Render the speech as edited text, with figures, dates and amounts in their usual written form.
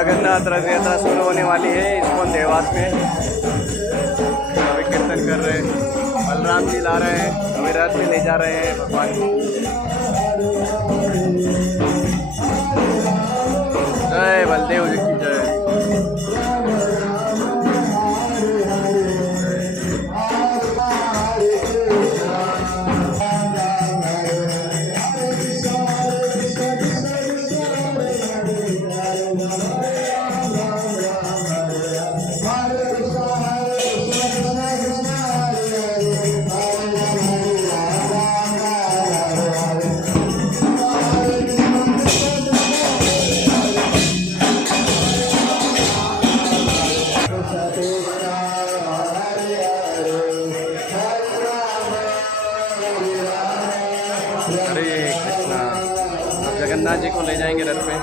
जगन्नाथ रथ यात्रा शुरू होने वाली है इस्कॉन देवास में। अभी कीर्तन कर रहे हैं, बलराम जी ला रहे हैं, अभी रथ में ले जा रहे हैं भगवान को। जय बलदेव जी की जय। हरे कृष्णा। अब जगन्नाथ जी को ले जाएंगे रथ पे।